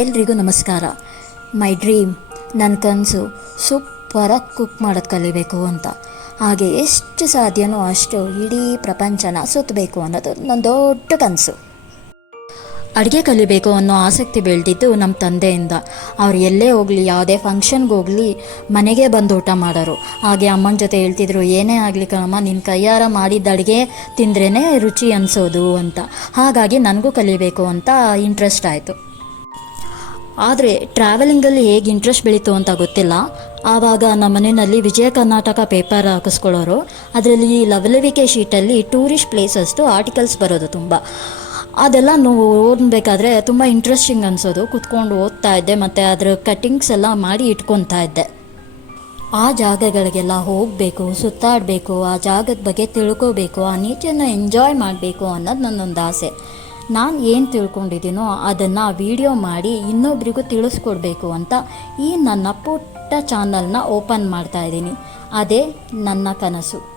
ಎಲ್ರಿಗೂ ನಮಸ್ಕಾರ. My dream, ನನ್ನ ಕನಸು ಸೂಪರಾಗಿ ಕುಕ್ ಮಾಡೋದು ಕಲಿಬೇಕು ಅಂತ. ಹಾಗೆ ಎಷ್ಟು ಸಾಧ್ಯನೋ ಅಷ್ಟು ಇಡೀ ಪ್ರಪಂಚನ ಸುತ್ತಬೇಕು ಅನ್ನೋದು ನನ್ನ ದೊಡ್ಡ ಕನಸು. ಅಡುಗೆ ಕಲಿಬೇಕು ಅನ್ನೋ ಆಸಕ್ತಿ ಬೆಳೆದಿದ್ದು ನಮ್ಮ ತಂದೆಯಿಂದ. ಅವ್ರು ಎಲ್ಲೇ ಹೋಗಲಿ, ಯಾವುದೇ ಫಂಕ್ಷನ್ಗೆ ಹೋಗಲಿ, ಮನೆಗೆ ಬಂದು ಊಟ ಮಾಡೋರು. ಹಾಗೆ ಅಮ್ಮನ ಜೊತೆ ಹೇಳ್ತಿದ್ರು, ಏನೇ ಆಗಲಿ ಕಣಮ್ಮ, ನಿನ್ನ ಕೈಯಾರ ಮಾಡಿದ ಅಡುಗೆ ತಿಂದ್ರೇ ರುಚಿ ಅನಿಸೋದು ಅಂತ. ಹಾಗಾಗಿ ನನಗೂ ಕಲಿಬೇಕು ಅಂತ ಇಂಟ್ರೆಸ್ಟ್ ಆಯಿತು. ಆದರೆ ಟ್ರಾವೆಲಿಂಗಲ್ಲಿ ಹೇಗೆ ಇಂಟ್ರೆಸ್ಟ್ ಬೆಳೀತು ಅಂತ ಗೊತ್ತಿಲ್ಲ. ಆವಾಗ ನಮ್ಮ ಮನೆಯಲ್ಲಿ ವಿಜಯ ಕರ್ನಾಟಕ ಪೇಪರ್ ಹಾಕಿಸ್ಕೊಳ್ಳೋರು. ಅದರಲ್ಲಿ ಲವಲವಿಕೆ ಶೀಟಲ್ಲಿ ಟೂರಿಸ್ಟ್ ಪ್ಲೇಸಸ್ದು ಆರ್ಟಿಕಲ್ಸ್ ಬರೋದು ತುಂಬ. ಅದೆಲ್ಲ ಓದಬೇಕಾದ್ರೆ ತುಂಬ ಇಂಟ್ರೆಸ್ಟಿಂಗ್ ಅನಿಸೋದು. ಕೂತ್ಕೊಂಡು ಓದ್ತಾ ಇದ್ದೆ ಮತ್ತು ಅದರ ಕಟ್ಟಿಂಗ್ಸ್ ಎಲ್ಲ ಮಾಡಿ ಇಟ್ಕೊತಾ ಇದ್ದೆ. ಆ ಜಾಗಗಳಿಗೆಲ್ಲ ಹೋಗಬೇಕು, ಸುತ್ತಾಡಬೇಕು, ಆ ಜಾಗದ ಬಗ್ಗೆ ತಿಳ್ಕೋಬೇಕು, ಆ ನೇಚರ್ನ ಎಂಜಾಯ್ ಮಾಡಬೇಕು ಅನ್ನೋದು ನನ್ನೊಂದು ಆಸೆ. ನಾನು ಏನು ತಿಳ್ಕೊಂಡಿದ್ದೀನೋ ಅದನ್ನು ವಿಡಿಯೋ ಮಾಡಿ ಇನ್ನೊಬ್ರಿಗೂ ತಿಳಿಸ್ಕೊಡ್ಬೇಕು ಅಂತ ಈ ನನ್ನ ಪುಟ್ಟ ಚಾನಲ್ನ ಓಪನ್ ಮಾಡ್ತಾಯಿದ್ದೀನಿ. ಅದೇ ನನ್ನ ಕನಸು.